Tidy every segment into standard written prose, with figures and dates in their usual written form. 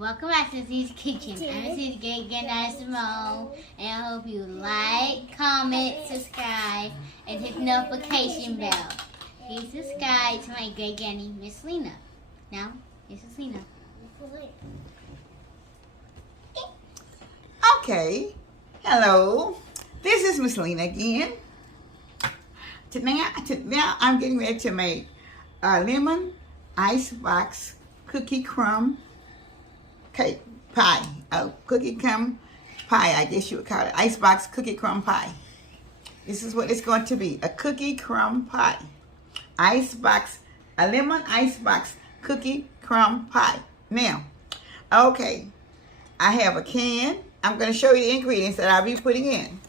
Welcome back to Susie's Kitchen. I'm Susie Gay Simone, and I hope you like, comment, subscribe, and hit the notification bell. Please subscribe to my great granny, Miss Lena. Now, this is Lena. Okay, hello. This is Miss Lena again. Now I'm getting ready to make a lemon ice box cookie crumb cake pie. Cookie crumb pie, I guess you would call it. Ice box cookie crumb pie. This is what it's going to be, a cookie crumb pie. A lemon ice box cookie crumb pie. Now, okay, I have a can. I'm going to show you the ingredients that I'll be putting in.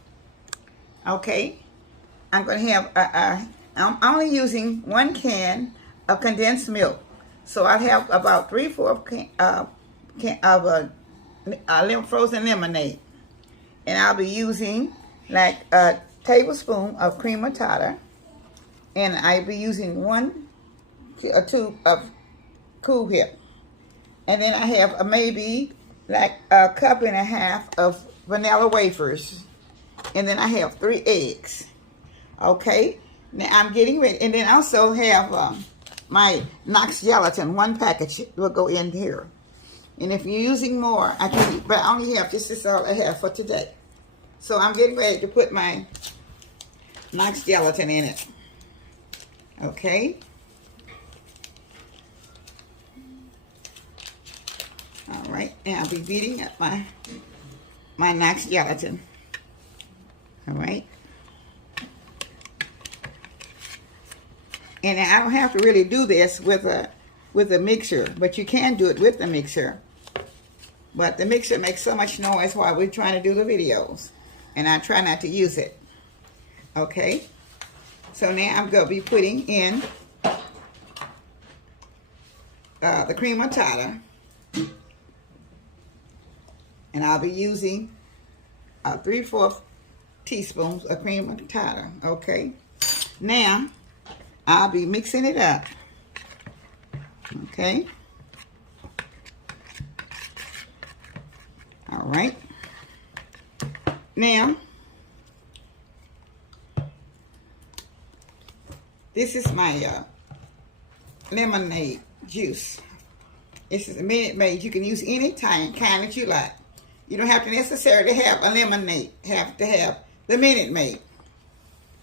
Okay, I'm going to have, I'm only using 1 can of condensed milk. So I'll have about 3/4 can of frozen lemonade. And I'll be using like a tablespoon of cream of tartar. And I'll be using 1 tube of Cool Whip. And then I have maybe like a 1.5 cups of vanilla wafers. And then I have 3 eggs. Okay, now I'm getting ready. And then I also have my Knox gelatin. 1 package will go in here. And if you're using more, I can, but I only have, this is all I have for today. So I'm getting ready to put my Knox gelatin in it. Okay. All right, and I'll be beating up my Knox gelatin. All right. And I don't have to really do this with a mixer, but you can do it with the mixer. But the mixer makes so much noise while we're trying to do the videos, and I try not to use it. Okay. So now I'm going to be putting in the cream of tartar. And I'll be using 3/4 teaspoons of cream of tartar. Okay. Now, I'll be mixing it up. Okay. All right. Now, this is my lemonade juice. This is a Minute Maid. You can use any kind that you like. You don't have to necessarily have a lemonade. Have to have the Minute Maid.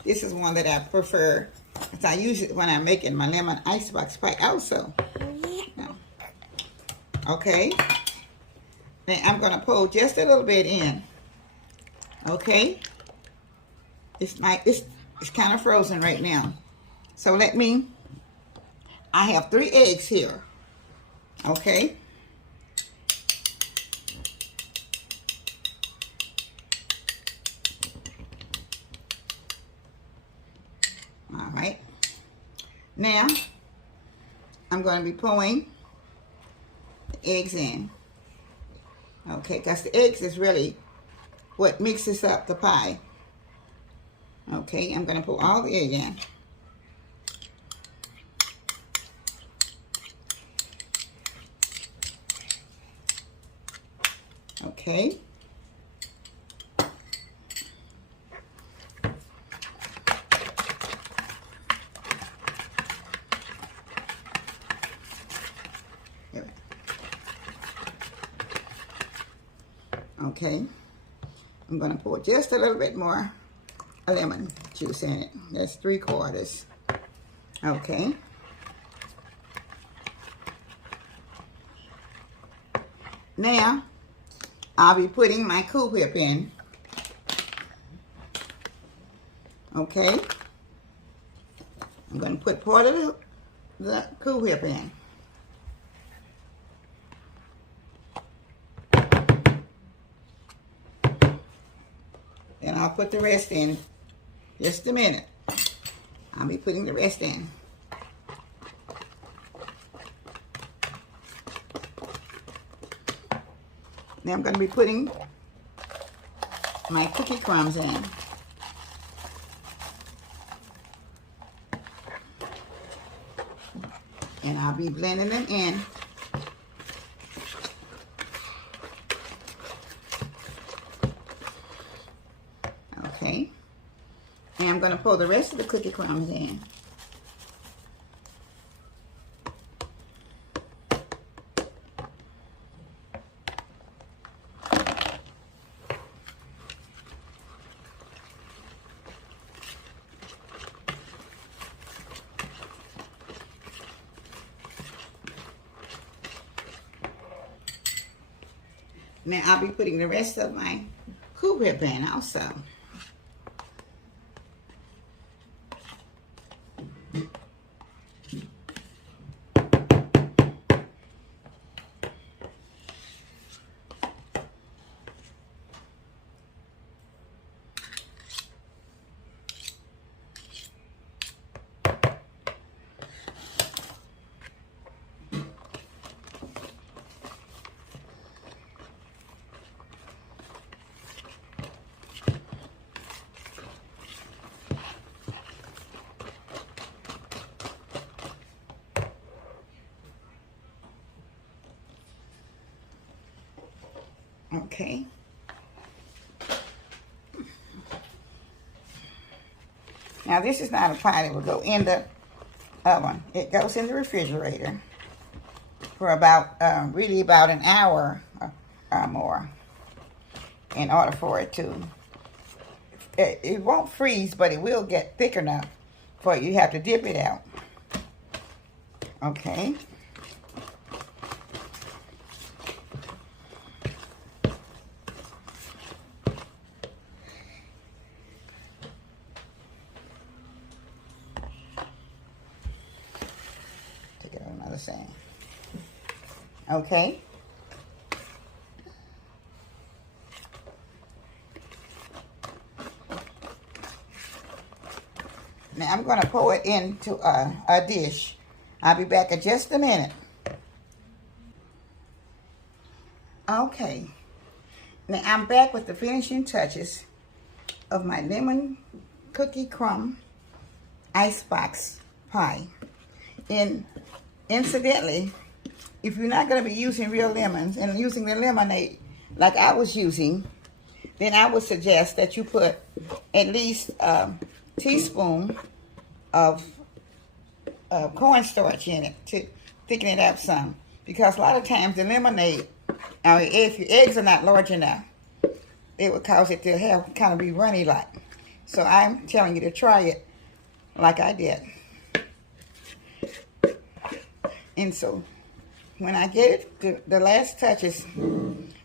This is one that I prefer, because I use it when I'm making my lemon ice box pie also. No. Okay. Then I'm going to pour just a little bit in. Okay. It's kind of frozen right now. So I have 3 eggs here. Okay. All right. Now, I'm going to be pouring the eggs in. Okay, because the eggs is really what mixes up the pie. Okay, I'm going to pour all the egg in. Okay. Okay, I'm going to pour just a little bit more lemon juice in it. That's 3/4. Okay. Now, I'll be putting my Cool Whip in. Okay. I'm going to put part of the Cool Whip in. And I'll put the rest in just a minute. I'll be putting the rest in. Now I'm going to be putting my cookie crumbs in. And I'll be blending them in to pour the rest of the cookie crumbs in. Now I'll be putting the rest of my Cool Whip in also. Okay. Now this is not a pie that will go in the oven. It goes in the refrigerator for about, really about an hour or more in order for it to, it won't freeze, but it will get thick enough for you have to dip it out. Okay. Saying. Okay. Now I'm going to pour it into a dish. I'll be back in just a minute. Okay. Now I'm back with the finishing touches of my lemon cookie crumb ice box pie. Incidentally, if you're not going to be using real lemons and using the lemonade like I was using, then I would suggest that you put at least a teaspoon of cornstarch in it to thicken it up some. Because a lot of times the lemonade, if your eggs are not large enough, it would cause it to have kind of be runny like. So I'm telling you to try it like I did. And so, when I get it to the last touches,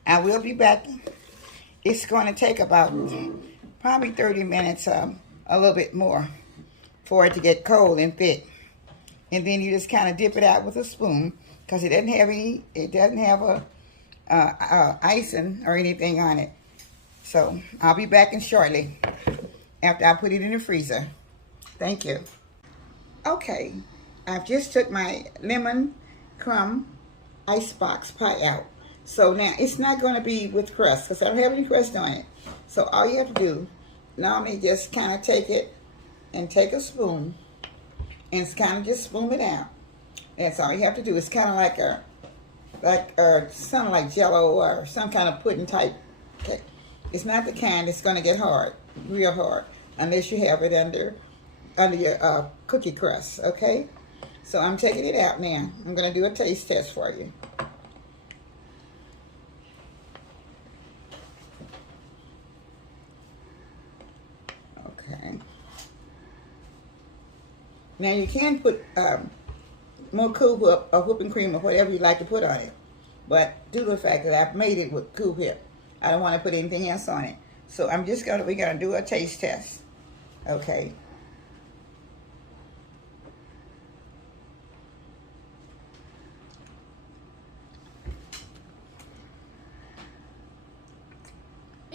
I will be back. It's going to take about probably 30 minutes, a little bit more, for it to get cold and thick. And then you just kind of dip it out with a spoon, because it doesn't have a icing or anything on it. So, I'll be back in shortly after I put it in the freezer. Thank you. Okay. I've just took my lemon crumb ice box pie out. So now it's not going to be with crust because I don't have any crust on it. So all you have to do, normally just kind of take it and take a spoon and kind of just spoon it out. That's all you have to do. It's kind of like something like Jello or some kind of pudding type cake. It's not the kind that's going to get hard, real hard, unless you have it under your cookie crust. Okay. So I'm taking it out now. I'm going to do a taste test for you. Okay. Now you can put more Cool Whip or whipping cream or whatever you like to put on it. But due to the fact that I've made it with Cool Whip, I don't want to put anything else on it. So we're going to do a taste test. Okay.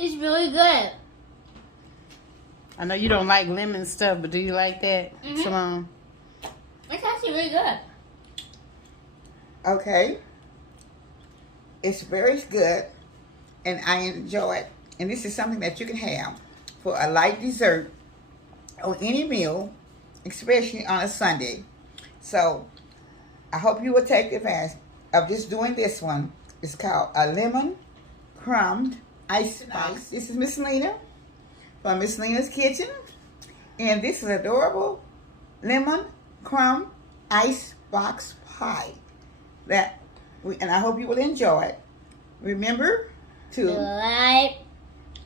It's really good. I know you don't like lemon stuff, but do you like that, Salon? It's actually really good. Okay. It's very good, and I enjoy it. And this is something that you can have for a light dessert or any meal, especially on a Sunday. So I hope you will take advantage of just doing this one. It's called a lemon crumb ice box. This is Miss Lena from Miss Lena's Kitchen. And this is adorable lemon crumb ice box pie. And I hope you will enjoy it. Remember to like,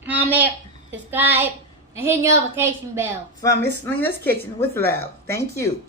comment, subscribe, and hit the notification bell. From Miss Lena's Kitchen with love. Thank you.